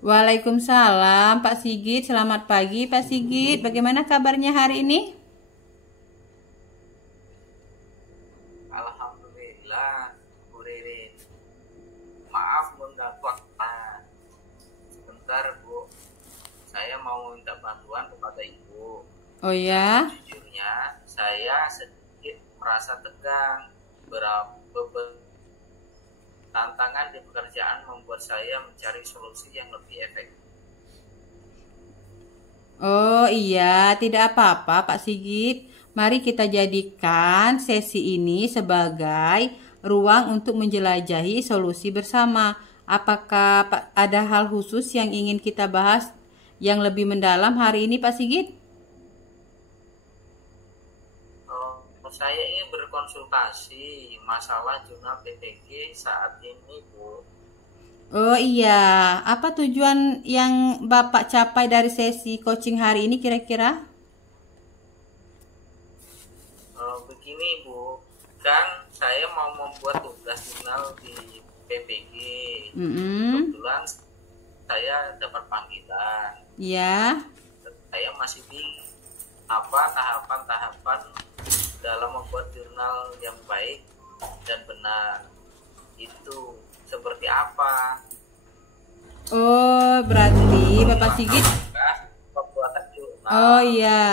Waalaikumsalam Pak Sigit, selamat pagi Pak Sigit. Bagaimana kabarnya hari ini? Alhamdulillah, Bu Ririn. Maaf mengganggu Anda. Sebentar, Bu. Saya mau minta bantuan kepada Ibu. Oh ya, Sejujurnya, saya sedikit merasa tegang. Beberapa tantangan di pekerjaan membuat saya mencari solusi yang lebih efektif. oh iya, tidak apa-apa Pak Sigit. Mari kita jadikan sesi ini sebagai ruang untuk menjelajahi solusi bersama. Apakah ada hal khusus yang ingin kita bahas yang lebih mendalam hari ini Pak Sigit? Saya ingin berkonsultasi masalah jurnal PPG saat ini, Bu. Oh iya, apa tujuan yang Bapak capai dari sesi coaching hari ini kira-kira? Begini, Bu, kan saya mau membuat tugas jurnal di PPG. Mm-mm. Kebetulan saya dapat panggilan. Ya. Saya masih bingung apa tahapan-tahapan dalam membuat jurnal yang baik dan benar. Itu seperti apa? Oh, berarti Bapak Sigit. Langkah pembuatan jurnal. Oh iya.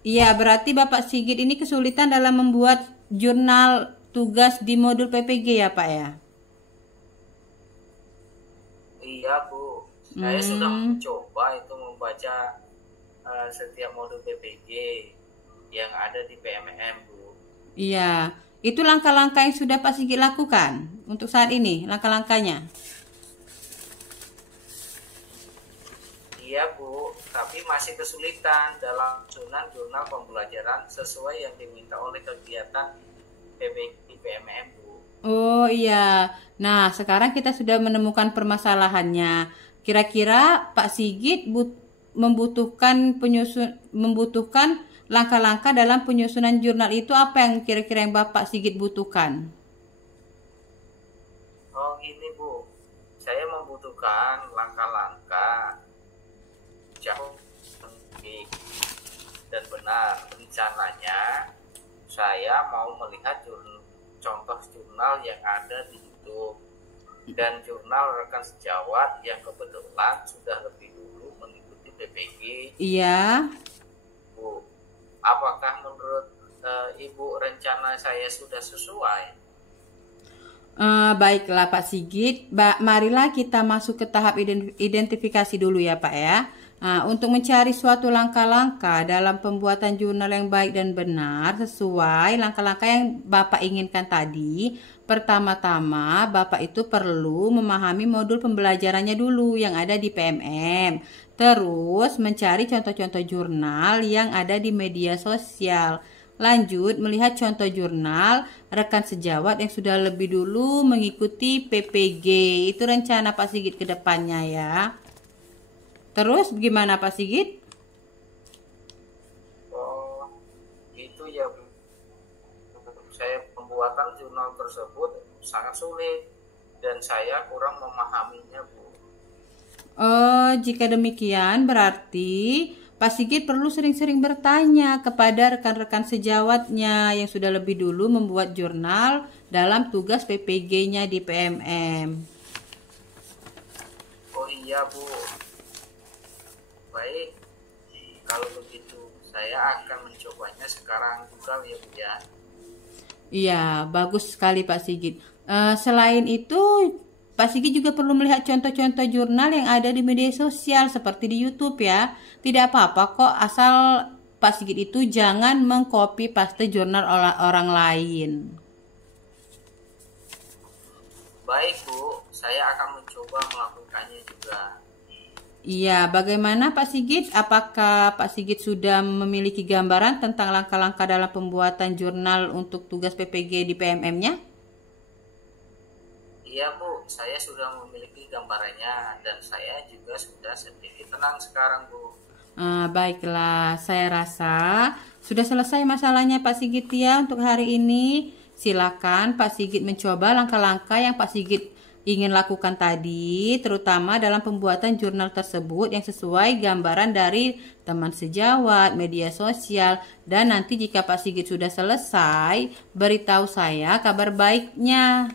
Iya, berarti Bapak Sigit ini kesulitan dalam membuat jurnal tugas di modul PPG ya, Pak ya? Iya, Bu. Saya sudah mencoba itu membaca setiap modul PPG yang ada di PMM, Bu. Iya. Itu langkah-langkah yang sudah Pak Sigit lakukan untuk saat ini, langkah-langkahnya. Iya, Bu, tapi masih kesulitan dalam susunan jurnal pembelajaran sesuai yang diminta oleh kegiatan PPG di PMM, Bu. Oh iya. Nah, sekarang kita sudah menemukan permasalahannya. Kira-kira Pak Sigit membutuhkan langkah-langkah dalam penyusunan jurnal itu apa yang kira-kira yang Bapak Sigit butuhkan? Oh, ini, Bu. Saya membutuhkan langkah-langkah jauh lebih dan benar. Rencananya saya mau melihat contoh jurnal yang ada di YouTube dan jurnal rekan sejawat yang kebetulan sudah lebih dulu mengikuti PPG. Iya. Bu, apakah menurut Ibu rencana saya sudah sesuai? Baiklah Pak Sigit, marilah kita masuk ke tahap identifikasi dulu ya Pak ya. Untuk mencari suatu langkah-langkah dalam pembuatan jurnal yang baik dan benar sesuai langkah-langkah yang Bapak inginkan tadi, pertama-tama Bapak itu perlu memahami modul pembelajarannya dulu yang ada di PMM. Terus mencari contoh-contoh jurnal yang ada di media sosial. Lanjut melihat contoh jurnal rekan sejawat yang sudah lebih dulu mengikuti PPG. Itu rencana Pak Sigit ke depannya ya. Terus gimana Pak Sigit? Oh, gitu ya, Bu. Saya pembuatan jurnal tersebut sangat sulit dan saya kurang memahaminya, Bu. Oh, jika demikian berarti Pak Sigit perlu sering-sering bertanya kepada rekan-rekan sejawatnya yang sudah lebih dulu membuat jurnal dalam tugas PPG-nya di PMM. Oh iya, Bu. Baik, kalau begitu saya akan mencobanya sekarang juga ya, Bu ya. Iya, bagus sekali Pak Sigit. Selain itu, Pak Sigit juga perlu melihat contoh-contoh jurnal yang ada di media sosial seperti di YouTube ya. Tidak apa-apa kok, asal Pak Sigit itu jangan mengcopy paste jurnal orang lain. Baik, Bu, saya akan mencoba melakukannya juga. Iya, bagaimana Pak Sigit? Apakah Pak Sigit sudah memiliki gambaran tentang langkah-langkah dalam pembuatan jurnal untuk tugas PPG di PMM-nya? Iya, Bu, saya sudah memiliki gambarannya dan saya juga sudah sedikit tenang sekarang, Bu. Baiklah, saya rasa sudah selesai masalahnya Pak Sigit ya untuk hari ini. Silakan Pak Sigit mencoba langkah-langkah yang Pak Sigit ingin lakukan tadi, terutama dalam pembuatan jurnal tersebut yang sesuai gambaran dari teman sejawat, media sosial, dan nanti jika Pak Sigit sudah selesai, beritahu saya kabar baiknya.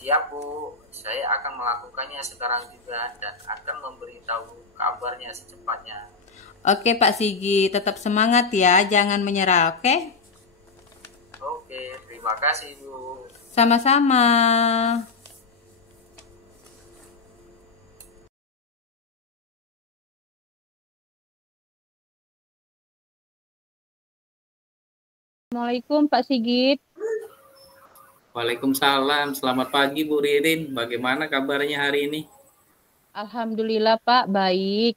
Siap Bu, saya akan melakukannya sekarang juga dan akan memberitahu kabarnya secepatnya. Oke Pak Sigit, tetap semangat ya, jangan menyerah, oke? Oke, terima kasih Bu. Sama-sama. Assalamualaikum Pak Sigit. Waalaikumsalam, selamat pagi Bu Ririn. Bagaimana kabarnya hari ini? Alhamdulillah Pak, baik.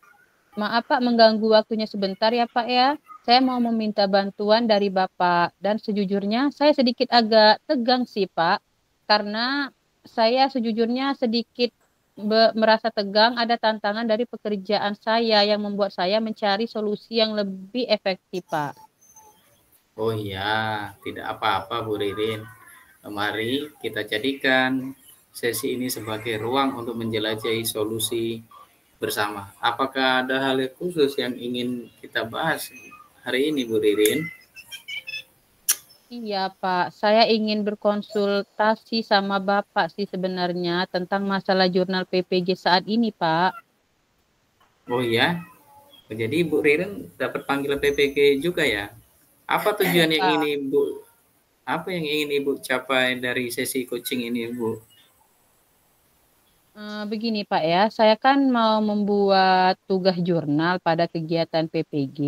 Maaf Pak mengganggu waktunya sebentar ya Pak ya. Saya mau meminta bantuan dari Bapak dan sejujurnya saya sedikit agak tegang sih Pak. Karena saya sejujurnya sedikit merasa tegang ada tantangan dari pekerjaan saya yang membuat saya mencari solusi yang lebih efektif Pak. Oh iya, tidak apa-apa Bu Ririn. Mari kita jadikan sesi ini sebagai ruang untuk menjelajahi solusi bersama. Apakah ada hal khusus yang ingin kita bahas hari ini Bu Ririn? Iya Pak, saya ingin berkonsultasi sama Bapak sih sebenarnya tentang masalah jurnal PPG saat ini Pak. Oh iya, jadi Bu Ririn dapat panggilan PPG juga ya? Apa Iya tujuan yang Pak. ini Bu? Apa yang ingin Ibu capai dari sesi coaching ini Bu? Begini Pak ya, saya kan mau membuat tugas jurnal pada kegiatan PPG.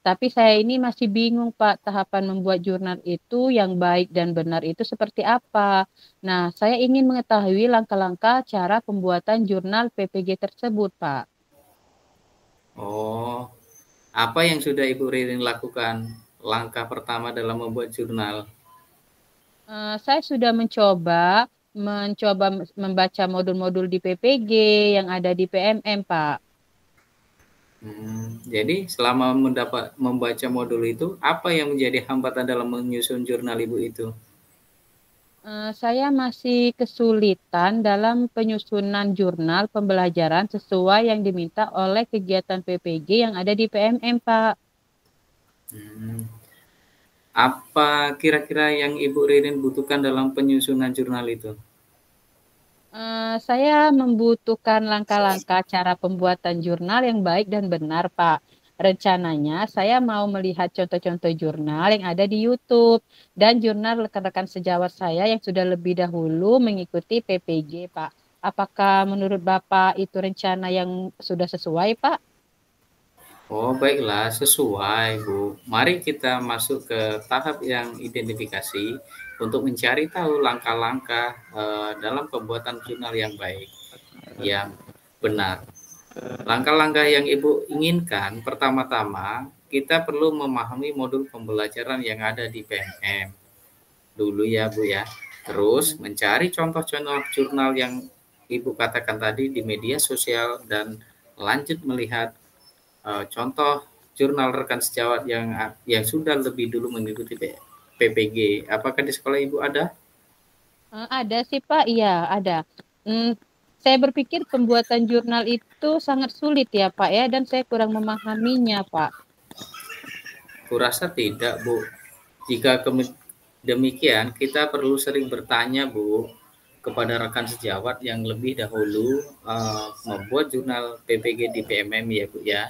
Tapi saya ini masih bingung Pak, tahapan membuat jurnal itu yang baik dan benar itu seperti apa. Nah, saya ingin mengetahui langkah-langkah cara pembuatan jurnal PPG tersebut Pak. Oh, apa yang sudah Ibu Ririn lakukan? Langkah pertama dalam membuat jurnal. Saya sudah mencoba membaca modul-modul di PPG yang ada di PMM Pak. Jadi selama membaca modul itu, apa yang menjadi hambatan dalam menyusun jurnal Ibu itu? Saya masih kesulitan dalam penyusunan jurnal pembelajaran sesuai yang diminta oleh kegiatan PPG yang ada di PMM, Pak. Hmm, Apa kira-kira yang Ibu Ririn butuhkan dalam penyusunan jurnal itu? Saya membutuhkan langkah-langkah cara pembuatan jurnal yang baik dan benar, Pak. Rencananya saya mau melihat contoh-contoh jurnal yang ada di YouTube dan jurnal rekan-rekan sejawat saya yang sudah lebih dahulu mengikuti PPG, Pak. Apakah menurut Bapak itu rencana yang sudah sesuai, Pak? Oh, baiklah, sesuai, Bu. Mari kita masuk ke tahap yang identifikasi untuk mencari tahu langkah-langkah dalam pembuatan jurnal yang baik, yang benar. Langkah-langkah yang Ibu inginkan, pertama-tama kita perlu memahami modul pembelajaran yang ada di PMM dulu ya Bu ya. Terus mencari contoh-contoh jurnal yang Ibu katakan tadi di media sosial dan lanjut melihat contoh jurnal rekan sejawat yang sudah lebih dulu mengikuti PPG. Apakah di sekolah Ibu ada? Ada sih Pak, iya ada. Hmm, saya berpikir pembuatan jurnal itu sangat sulit ya Pak ya, dan saya kurang memahaminya Pak. Kurasa tidak Bu. Jika demikian, kita perlu sering bertanya Bu kepada rekan sejawat yang lebih dahulu membuat jurnal PPG di PMM ya Bu ya.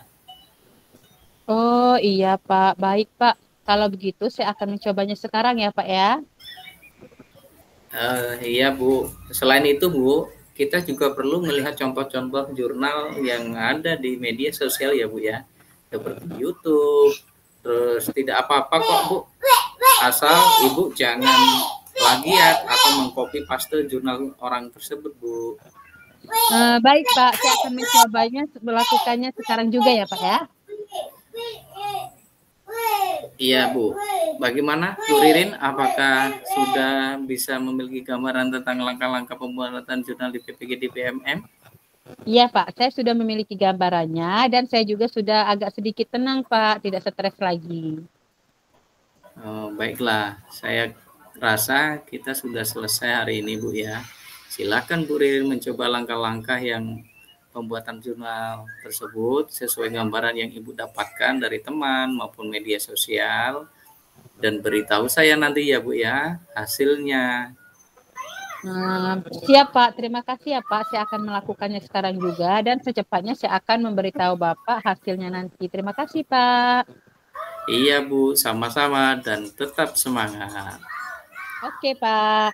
Oh iya Pak, baik Pak. Kalau begitu saya akan mencobanya sekarang ya Pak ya. Iya Bu. Selain itu Bu, kita juga perlu melihat contoh-contoh jurnal yang ada di media sosial ya Bu ya, seperti YouTube. Terus tidak apa-apa kok Bu, asal Ibu jangan plagiat atau mengcopy paste jurnal orang tersebut Bu. Baik Pak, saya akan mencobanya melakukannya sekarang juga ya Pak ya. Iya Bu. Bagaimana Bu Ririn? Apakah sudah bisa memiliki gambaran tentang langkah-langkah pembuatan jurnal di PPG di PMM? Iya Pak, saya sudah memiliki gambarannya dan saya juga sudah agak sedikit tenang Pak, tidak stres lagi. Baiklah, saya rasa kita sudah selesai hari ini Bu ya. Silakan Bu Ririn mencoba langkah-langkah yang pembuatan jurnal tersebut sesuai gambaran yang Ibu dapatkan dari teman maupun media sosial, dan beritahu saya nanti ya Bu ya hasilnya. Siap Pak, terima kasih ya Pak. Saya akan melakukannya sekarang juga dan secepatnya saya akan memberitahu Bapak hasilnya nanti. Terima kasih Pak. Iya Bu, sama-sama dan tetap semangat. Oke Pak.